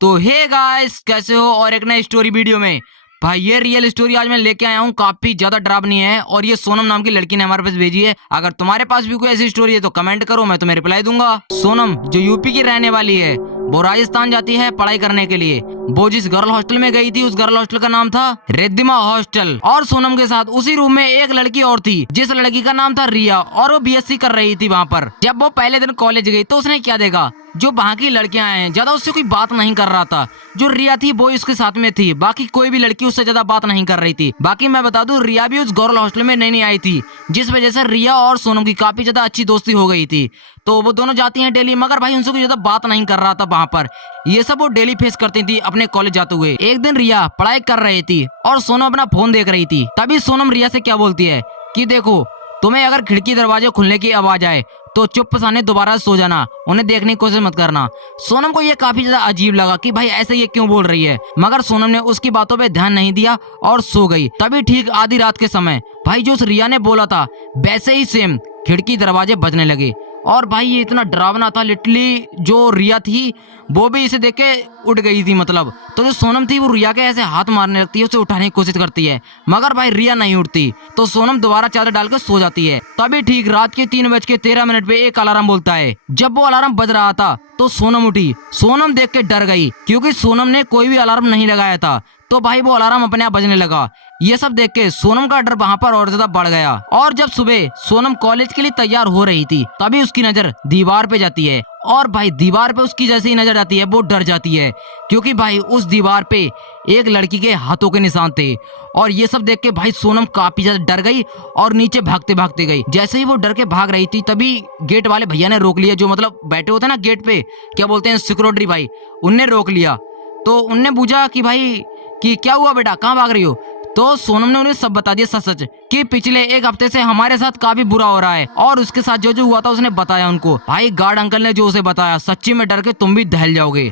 तो hey guys, कैसे हो? और एक नई स्टोरी वीडियो में भाई ये रियल स्टोरी आज मैं लेके आया हूँ। काफी ज्यादा डरावनी है और ये सोनम नाम की लड़की ने हमारे पास भेजी है। अगर तुम्हारे पास भी कोई ऐसी स्टोरी है तो कमेंट करो, मैं तुम्हें रिप्लाई दूंगा। सोनम जो यूपी की रहने वाली है, वो राजस्थान जाती है पढ़ाई करने के लिए। वो जिस गर्ल हॉस्टल में गई थी, उस गर्ल हॉस्टल का नाम था रिद्धिमा हॉस्टल। और सोनम के साथ उसी रूम में एक लड़की और थी, जिस लड़की का नाम था रिया, और वो बीएससी कर रही थी वहाँ पर। जब वो पहले दिन कॉलेज गई तो उसने क्या देखा, जो वहाँ की लड़कियां हैं ज्यादा उससे कोई बात नहीं कर रहा था। जो रिया थी वो उसके साथ में थी, बाकी कोई भी लड़की उससे ज्यादा बात नहीं कर रही थी। बाकी मैं बता दूं, रिया भी उस गर्ल हॉस्टल में नई आई थी, जिस वजह से रिया और सोनम की काफी ज्यादा अच्छी दोस्ती हो गई थी। तो वो दोनों जाती हैं डेली, मगर भाई उनसे कोई ज्यादा बात नहीं कर रहा था वहाँ पर। ये सब वो डेली फेस करती थी अपने कॉलेज जाते हुए। एक दिन रिया पढ़ाई कर रही थी और सोनम अपना फोन देख रही थी। तभी सोनम रिया से क्या बोलती है कि देखो, तुम्हें अगर खिड़की दरवाजे खुलने की आवाज आए तो चुप साने दोबारा सो जाना, उन्हें देखने की कोशिश मत करना। सोनम को ये काफी ज्यादा अजीब लगा कि भाई ऐसे ये क्यों बोल रही है, मगर सोनम ने उसकी बातों पे ध्यान नहीं दिया और सो गई। तभी ठीक आधी रात के समय भाई जो उस रिया ने बोला था वैसे ही सेम खिड़की दरवाजे बजने लगे। और भाई ये इतना डरावना था, लिटरली जो रिया थी वो भी इसे देख के उठ गई थी। मतलब तो जो सोनम थी वो रिया के ऐसे हाथ मारने लगती है, उसे उठाने की कोशिश करती है, मगर भाई रिया नहीं उठती। तो सोनम दोबारा चादर डाल के सो जाती है। तभी ठीक रात के 3:13 पे एक अलार्म बोलता है। जब वो अलार्म बज रहा था तो सोनम उठी। सोनम देख के डर गई, क्योंकि सोनम ने कोई भी अलार्म नहीं लगाया था। तो भाई वो अलार्म अपने आप बजने लगा। ये सब देख के सोनम का डर वहाँ पर और ज्यादा बढ़ गया। और जब सुबह सोनम कॉलेज के लिए तैयार हो रही थी, तभी उसकी नजर दीवार पे जाती है। और भाई दीवार पे उसकी जैसे ही नजर जाती है वो डर जाती है, क्योंकि भाई उस दीवार पे एक लड़की के हाथों के निशान थे। और ये सब देख के भाई सोनम काफी ज्यादा डर गई और नीचे भागते भागते गई। जैसे ही वो डर के भाग रही थी, तभी गेट वाले भैया ने रोक लिया, जो मतलब बैठे होते ना गेट पे, क्या बोलते हैं, सिक्योरिटी भाई, उनने रोक लिया। तो उनने पूछा कि भाई कि क्या हुआ बेटा, कहाँ भाग रही हो? तो सोनम ने उन्हें सब बता दिया, सच सच, कि पिछले एक हफ्ते से हमारे साथ काफी बुरा हो रहा है। और उसके साथ जो जो हुआ था उसने बताया उनको। भाई गार्ड अंकल ने जो उसे बताया, सच्ची में डर के तुम भी दहल जाओगे।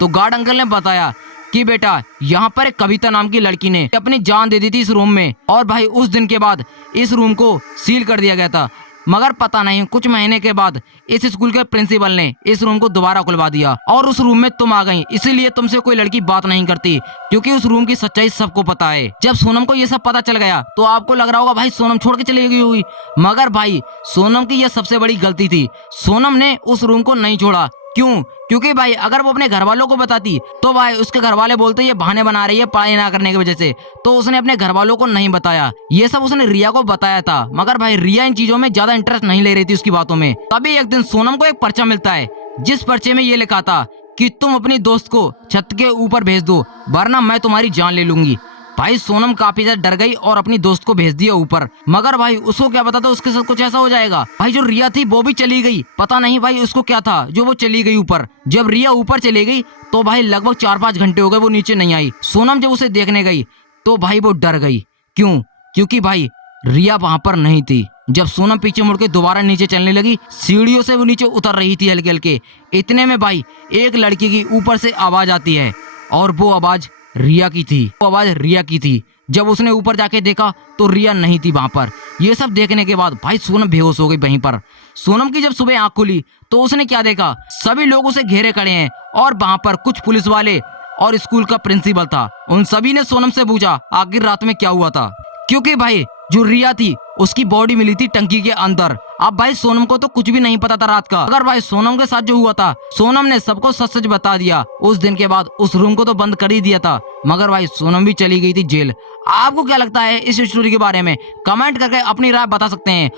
तो गार्ड अंकल ने बताया कि बेटा, यहाँ पर एक कविता नाम की लड़की ने अपनी जान दे दी थी इस रूम में, और भाई उस दिन के बाद इस रूम को सील कर दिया गया था। मगर पता नहीं कुछ महीने के बाद इस स्कूल के प्रिंसिपल ने इस रूम को दोबारा खुलवा दिया, और उस रूम में तुम आ गई। इसीलिए तुमसे कोई लड़की बात नहीं करती, क्योंकि उस रूम की सच्चाई सबको पता है। जब सोनम को ये सब पता चल गया तो आपको लग रहा होगा भाई सोनम छोड़ के चली गई होगी, मगर भाई सोनम की यह सबसे बड़ी गलती थी। सोनम ने उस रूम को नहीं छोड़ा। क्यों? क्योंकि भाई अगर वो अपने घर वालों को बताती तो भाई उसके घर वाले बोलते ये बहाने बना रही है पढ़ाई ना करने की वजह से। तो उसने अपने घर वालों को नहीं बताया, ये सब उसने रिया को बताया था। मगर भाई रिया इन चीजों में ज्यादा इंटरेस्ट नहीं ले रही थी उसकी बातों में। तभी एक दिन सोनम को एक पर्चा मिलता है, जिस पर्चे में ये लिखा था कि तुम अपनी दोस्त को छत के ऊपर भेज दो, वरना मैं तुम्हारी जान ले लूंगी। भाई सोनम काफी ज्यादा डर गई और अपनी दोस्त को भेज दिया ऊपर। मगर भाई उसको क्या पता था उसके साथ कुछ ऐसा हो जाएगा। भाई जो रिया थी वो भी चली गई, पता नहीं भाई उसको क्या था जो वो चली गई ऊपर। जब रिया ऊपर चली गई तो भाई लगभग 4-5 घंटे हो गए वो नीचे नहीं आई। सोनम जब उसे देखने गई तो भाई वो डर गई। क्यों? क्योंकि भाई रिया वहां पर नहीं थी। जब सोनम पीछे मुड़ के दोबारा नीचे चलने लगी, सीढ़ियों से वो नीचे उतर रही थी हल्के हल्के। इतने में भाई एक लड़की की ऊपर से आवाज आती है, और वो आवाज रिया की थी। वो आवाज रिया की थी। जब उसने ऊपर जाके देखा तो रिया नहीं थी वहां पर। ये सब देखने के बाद भाई सोनम बेहोश हो गई वहीं पर। सोनम की जब सुबह आंख खुली तो उसने क्या देखा, सभी लोग उसे घेरे खड़े हैं, और वहां पर कुछ पुलिस वाले और स्कूल का प्रिंसिपल था। उन सभी ने सोनम से पूछा आखिर रात में क्या हुआ था, क्योंकि भाई जो रिया थी उसकी बॉडी मिली थी टंकी के अंदर। अब भाई सोनम को तो कुछ भी नहीं पता था रात का। अगर भाई सोनम के साथ जो हुआ था, सोनम ने सबको सच सच बता दिया। उस दिन के बाद उस रूम को तो बंद कर ही दिया था, मगर भाई सोनम भी चली गई थी जेल। आपको क्या लगता है इस स्टोरी के बारे में? कमेंट करके अपनी राय बता सकते हैं।